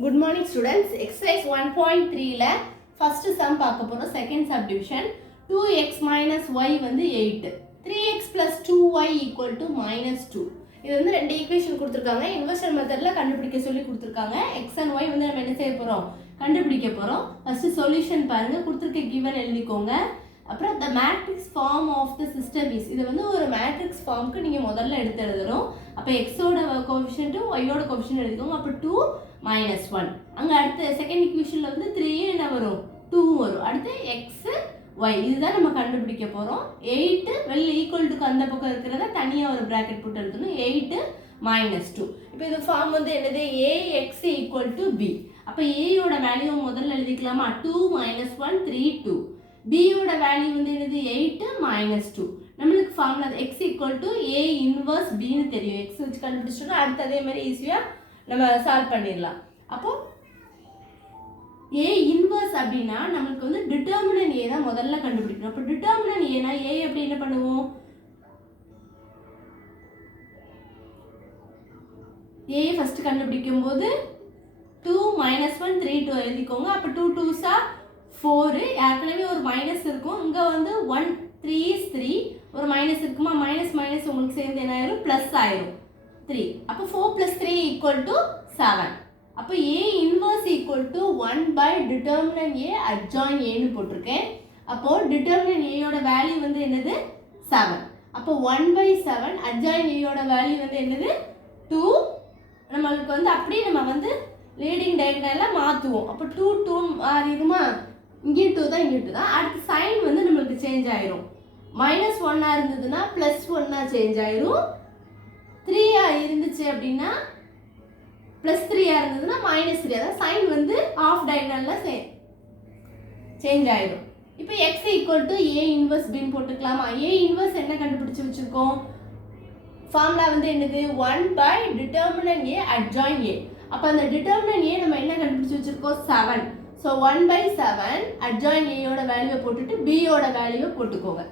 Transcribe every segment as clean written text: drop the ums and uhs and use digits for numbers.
Good morning students. Exercise 1.3 ல first sum பார்க்க போறோம். second subdivision 2x minus y வந்து 8. 3x plus 2y equal to minus 2. இது வந்து ரெண்டு ஈக்குவேஷன் கொடுத்திருக்காங்க. இன்வர்ஷன் மெத்தட்ல கண்டுபிடிக்க சொல்லி கொடுத்திருக்காங்க. x and y வந்து நம்ம என்ன செய்ய போறோம்? கண்டுபிடிக்க போறோம். first சொல்யூஷன் பாருங்க. கொடுத்திருக்க given எழுதிக்கோங்க. அப்புறம் the matrix form of the system is இது வந்து ஒரு matrix ஃபார்முக்கு நீங்க முதல்ல எடுத்து எழுதணும். அப்ப x ஓட கோஎஃபிஷியன்ட் y ஓட கோஎஃபிஷியன்ட் எழுதிக்கோங்க. அப்ப 2 minus 1 அங்க அடுத்து செகண்ட் ஈக்குவேஷன்ல வந்து 3 என்ன வரும் 2 வரும். அடுத்து x y இதுதான் நம்ம கண்டுபிடிக்க போறோம். 8 வெளிய ஈக்குவல் டுக்கு அந்த பக்கம் இருக்குறத தனியா ஒரு பிராக்கெட் போட்டு எழுதணும். 8 minus 2. இப்போ இது ஃபார்ம் வந்து என்னது ax equal to b. அப்ப a யோட வேல்யூ முதல்ல எழுதிக்கலாமா 2 minus 1 3 2. b யோட வேல்யூ வந்து என்னது 8 minus 2. நமக்கு formula x equal to a inverse b னு தெரியும். x வச்சு கண்டுபிடிச்சோம்னா அடுத்து அதே மாதிரி ஈஸியா நம்ம சால்வ் பண்ணிடலாம். அப்போ a இன்வர்ஸ் அப்படின்னா நமக்கு வந்து டிட்டர்மினன்ட் a தான் முதல்ல கண்டுபிடிக்கணும். அப்போ டிட்டர்மினன்ட் a னா a அப்படி என்ன பண்ணுவோம் a ஃபர்ஸ்ட் கண்டுபிடிக்கும் போது 2 minus 1 3 2 எழுதிக்கோங்க. அப்போ 2 2s are 4 ஏற்கனவே ஒரு மைனஸ் இருக்கும். இங்க வந்து 1 3 is 3 ஒரு மைனஸ் இருக்குமா மைனஸ் மைனஸ் உங்களுக்கு சேர்ந்து என்ன ஆயிரும் பிளஸ் ஆயிரும் 3. அப்போ 4 plus 3 equal to 7. அப்போ a inverse equal to 1 by determinant a adjoint a னு போட்டிருக்கேன். அப்போ determinant a யோட வேல்யூ வந்து என்னது 7. அப்போ 1 by 7 adjoint a யோட வேல்யூ வந்து என்னது 2. நமக்கு வந்து அப்படியே நம்ம வந்து லீடிங் டயகனலா மாத்துவோம். அப்போ 2 2 மாறிடுமா இங்கே 2 தான் இங்கே 2 தான். அடுத்து சைன் வந்து நமக்கு சேஞ்ச் ஆயிரும். -1 ஆ இருந்ததுன்னா +1 ஆ சேஞ்ச் ஆயிரும். 3 ஆ இருந்துச்சு அப்படின்னா +3 ஆ இருந்ததுன்னா -3. அதாவது சைன் வந்து ஆஃப் டயகனல்ல சேஞ்ச் ஆயிடும். இப்போ x equal to a inverse b ன்னு போட்டுக்கலாமா? a inverse என்ன கண்டுபிடிச்சு வச்சிருக்கோம்? ஃபார்முலா வந்து என்னது 1 by determinant a adjoint a. அப்ப அந்த determinant a நம்ம என்ன கண்டுபிடிச்சு வச்சிருக்கோம் 7. so 1 by 7 adjoint a யோட வேல்யூ போட்டுட்டு b யோட வேல்யூ போட்டுக்கோங்க.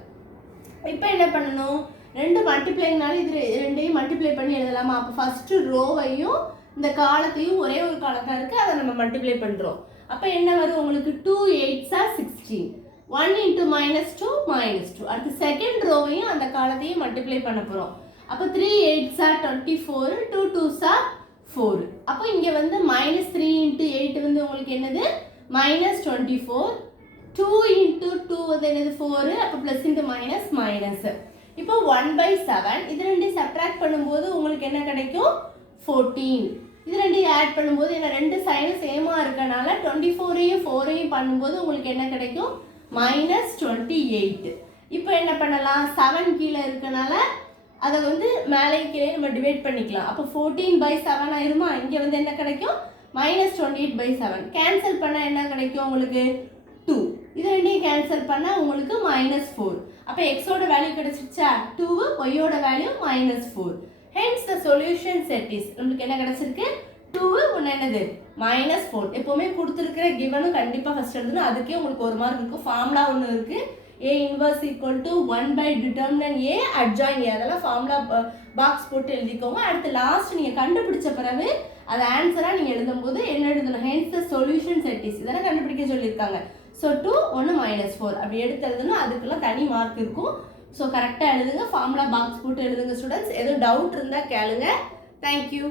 இப்போ என்ன பண்ணனும் ரெண்டு மல்டிப்ளைனால இது ரெண்டையும் மல்டிப்ளை பண்ணி எழுதலாமா? அப்ப ஃபர்ஸ்ட் ரோவையும் இந்த காலத்தையும் ஒரே ஒரு காலத்தா இருக்கு அதை நம்ம மல்டிப்ளை பண்றோம். அப்ப என்ன வரும் உங்களுக்கு 2 8s are 16. 1 into -2 -2. அடுத்து செகண்ட் ரோவையும் அந்த காலத்தையும் மல்டிப்ளை பண்ண போறோம். அப்ப 3 8s are 24 2 2s are 4. அப்ப இங்க வந்து -3 into 8 வந்து உங்களுக்கு என்னது -24. 2 into 2 வந்து என்னது 4. அப்ப பிளஸ் into மைனஸ் மைனஸ். இப்போ 1 by 7 இது ரெண்டையும் சப்ட்ராக்ட் பண்ணும்போது உங்களுக்கு என்ன கிடைக்கும் 14. இது ரெண்டையும் ஆட் பண்ணும்போது என்ன ரெண்டு சைன் சேமா இருக்கனால 24ஐயும் 4ஐயும் பண்ணும்போது உங்களுக்கு என்ன கிடைக்கும் -28. இப்போ என்ன பண்ணலாம் 7 கீழ இருக்கனால அதை வந்து மேலே கீழே நம்ம டிவைட் பண்ணிக்கலாம். அப்போ 14 by 7 ஆயிருமா? இங்க வந்து என்ன கிடைக்கும் -28 by 7. கேன்சல் பண்ணா என்ன கிடைக்கும் உங்களுக்கு 2. இது ரெண்டையும் கேன்சல் பண்ணா உங்களுக்கு -4. அப்ப x ஓட வேல்யூ கிடைச்சிருச்சா 2 y ஓட value -4. hence the solution set is நமக்கு என்ன கிடைச்சிருக்கு 2 ஒன்னு என்னது -4. எப்பவுமே கொடுத்திருக்கிற given கண்டிப்பா ஃபர்ஸ்ட் எழுதணும். அதுக்கே உங்களுக்கு ஒரு மார்க் இருக்கும். ஃபார்முலா ஒன்னு இருக்கு a inverse equal to 1 by determinant a adjoint a. அதெல்லாம் ஃபார்முலா பாக்ஸ் போட்டு எழுதிக்கோங்க. அடுத்து லாஸ்ட் நீங்க கண்டுபிடிச்ச பிறகு அது ஆன்சரா நீங்க எழுதும்போது என்ன எழுதணும் hence the solution set is இதெல்லாம் கண்டுபிடிக்க சொல்லிருக்காங்க. so 2 1 -4 அப்படி எடுத்து எழுதணும். அதுக்கெல்லாம் தனி மார்க் இருக்கும். ஸோ கரெக்டாக எழுதுங்க. ஃபார்முலா பாக்ஸ் போட்டு எழுதுங்க ஸ்டூடெண்ட்ஸ். எதுவும் டவுட் இருந்தால் கேளுங்க. தேங்க்யூ.